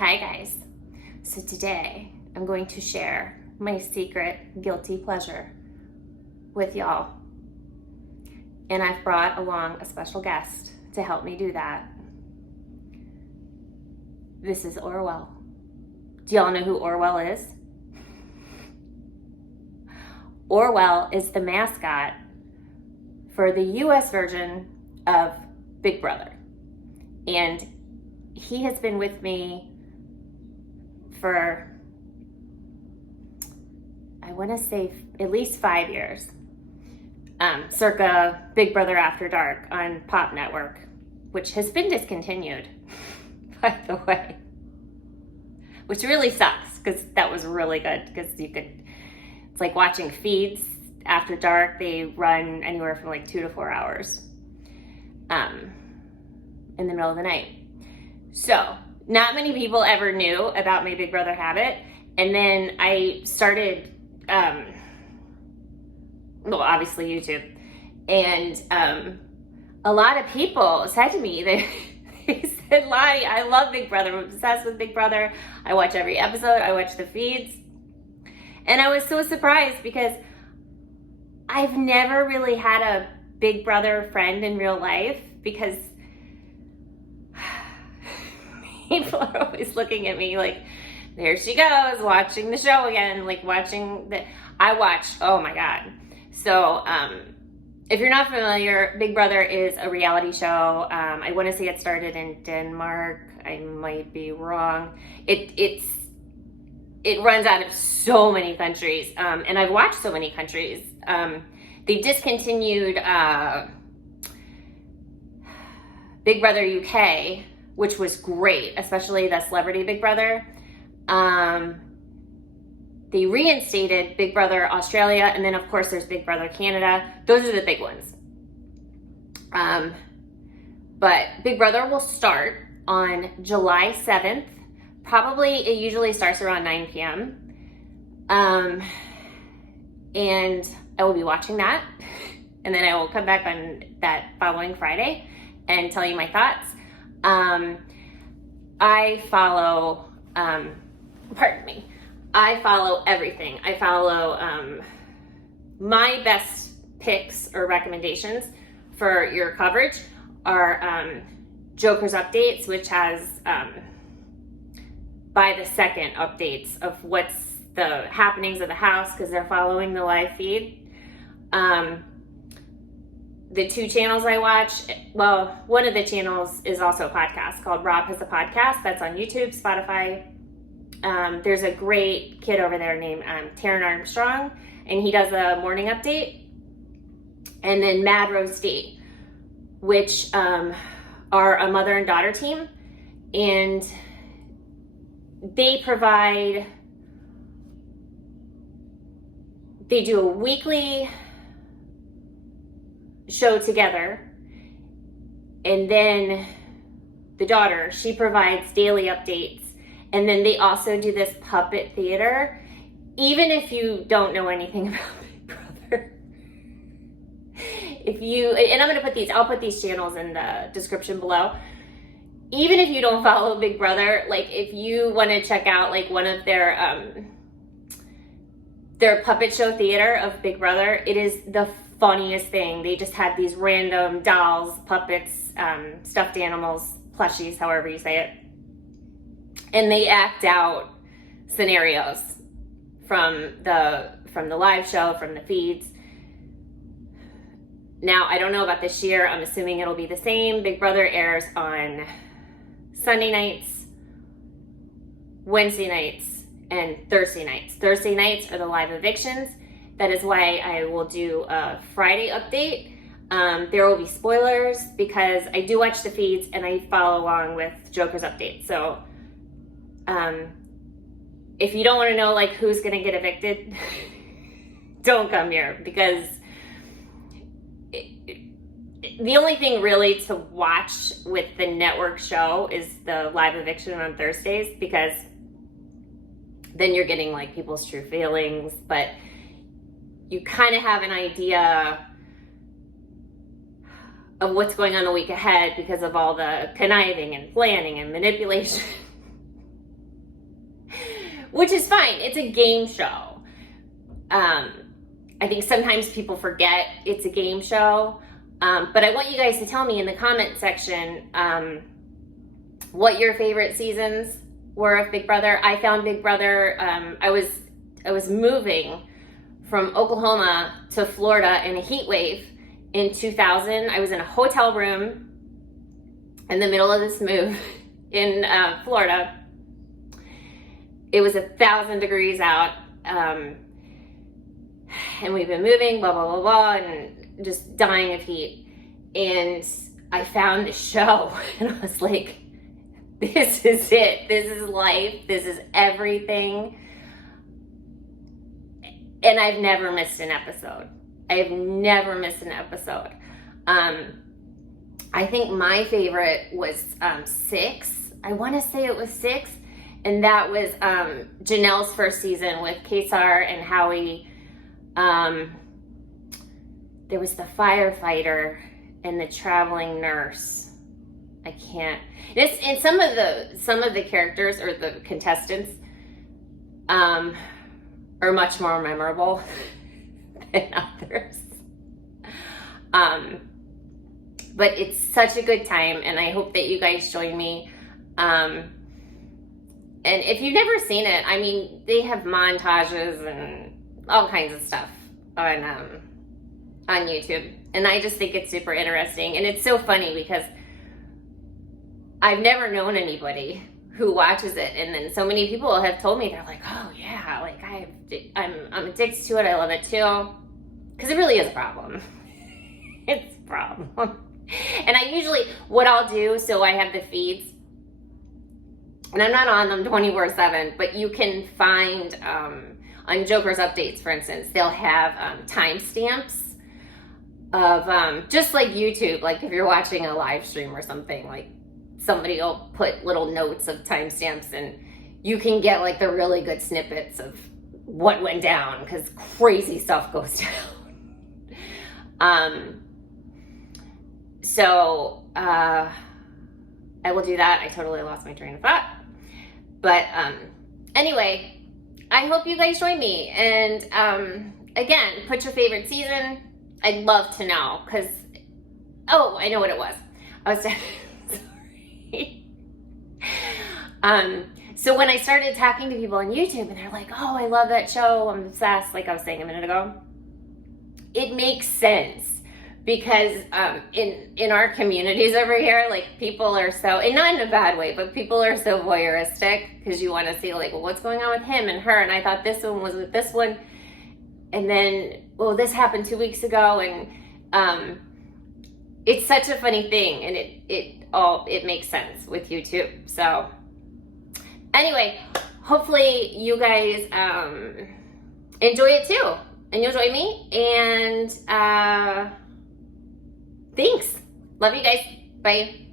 Hi guys. So today I'm going to share my secret guilty pleasure with y'all. And I've brought along a special guest to help me do that. This is Orwell. Do y'all know who Orwell is? Orwell is the mascot for the US version of Big Brother. And he has been with me for, I want to say at least 5 years, circa Big Brother After Dark on Pop Network, which has been discontinued, by the way, which really sucks because that was really good because it's like watching feeds after dark. They run anywhere from like 2 to 4 hours in the middle of the night. So not many people ever knew about my Big Brother habit. And then I started, obviously YouTube. And a lot of people said to me, they said, Lottie, I love Big Brother. I'm obsessed with Big Brother. I watch every episode. I watch the feeds. And I was so surprised because I've never really had a Big Brother friend in real life because people are always looking at me like, there she goes, watching the show again, like I watch, oh my God. So, if you're not familiar, Big Brother is a reality show. I want to say it started in Denmark. I might be wrong. It runs out of so many countries, and I've watched so many countries. They discontinued Big Brother UK, which was great, especially the Celebrity Big Brother. They reinstated Big Brother Australia, and then of course there's Big Brother Canada. Those are the big ones. But Big Brother will start on July 7th. Probably, it usually starts around 9 p.m. And I will be watching that. And then I will come back on that following Friday and tell you my thoughts. I follow, I follow everything. I follow my best picks or recommendations for your coverage are Joker's Updates, which has by the second updates of what's the happenings of the house because they're following the live feed. The 2 channels I watch, well, one of the channels is also a podcast called Rob Has a Podcast. That's on YouTube, Spotify. There's a great kid over there named Taryn Armstrong, and he does a morning update. And then Madrosed, which are a mother and daughter team. And they do a weekly show together, and then the daughter, she provides daily updates, and then they also do this puppet theater. Even if you don't know anything about Big Brother, and I'm gonna I'll put these channels in the description below. Even if you don't follow Big Brother, like if you want to check out like one of their puppet show theater of Big Brother, it is the funniest thing. They just have these random dolls, puppets, stuffed animals, plushies, however you say it. And they act out scenarios from the live show, from the feeds. Now, I don't know about this year. I'm assuming it'll be the same. Big Brother airs on Sunday nights, Wednesday nights, and Thursday nights. Thursday nights are the live evictions. That is why I will do a Friday update. There will be spoilers because I do watch the feeds and I follow along with Joker's Update. So if you don't want to know like who's going to get evicted, don't come here because the only thing really to watch with the network show is the live eviction on Thursdays because then you're getting like people's true feelings, but you kind of have an idea of what's going on the week ahead because of all the conniving and planning and manipulation which is fine. It's a game show. I think sometimes people forget it's a game show. But I want you guys to tell me in the comment section what your favorite seasons were of Big Brother. I found Big Brother, I was moving from Oklahoma to Florida in a heat wave in 2000. I was in a hotel room in the middle of this move in Florida. It was 1,000 degrees out, and we've been moving, blah, blah, blah, blah, and just dying of heat. And I found this show, and I was like, this is it. This is life. This is everything. And I've never missed an episode. I've never missed an episode. I think my favorite was 6. I want to say it was 6. And that was Janelle's first season with Kesar and Howie. There was the firefighter and the traveling nurse. I can't. And some of the characters or the contestants are much more memorable than others. But it's such a good time, and I hope that you guys join me. And if you've never seen it, I mean, they have montages and all kinds of stuff on YouTube, and I just think it's super interesting. And it's so funny because I've never known anybody who watches it, and then so many people have told me, they're like, oh yeah, like I'm addicted to it, I love it too, because it really is a problem. It's a problem. And I usually, what I'll do, so I have the feeds, and I'm not on them 24/7, but you can find on Joker's updates, for instance, they'll have timestamps of just like YouTube, like if you're watching a live stream or something, like somebody will put little notes of timestamps, and you can get like the really good snippets of what went down, because crazy stuff goes down. So I will do that. I totally lost my train of thought. But anyway, I hope you guys join me. And again, put your favorite season. I'd love to know, because, oh, I know what it was. I was sorry. So when I started talking to people on YouTube and they're like, oh, I love that show, I'm obsessed, like I was saying a minute ago, it makes sense. Because in our communities over here, like people are so, and not in a bad way, but people are so voyeuristic, because you want to see like, well, what's going on with him and her, and I thought this one was with this one, and then, well, this happened 2 weeks ago, and it's such a funny thing, and it makes sense with YouTube. So anyway, hopefully you guys enjoy it too, and you'll join me, and thanks. Love you guys. Bye.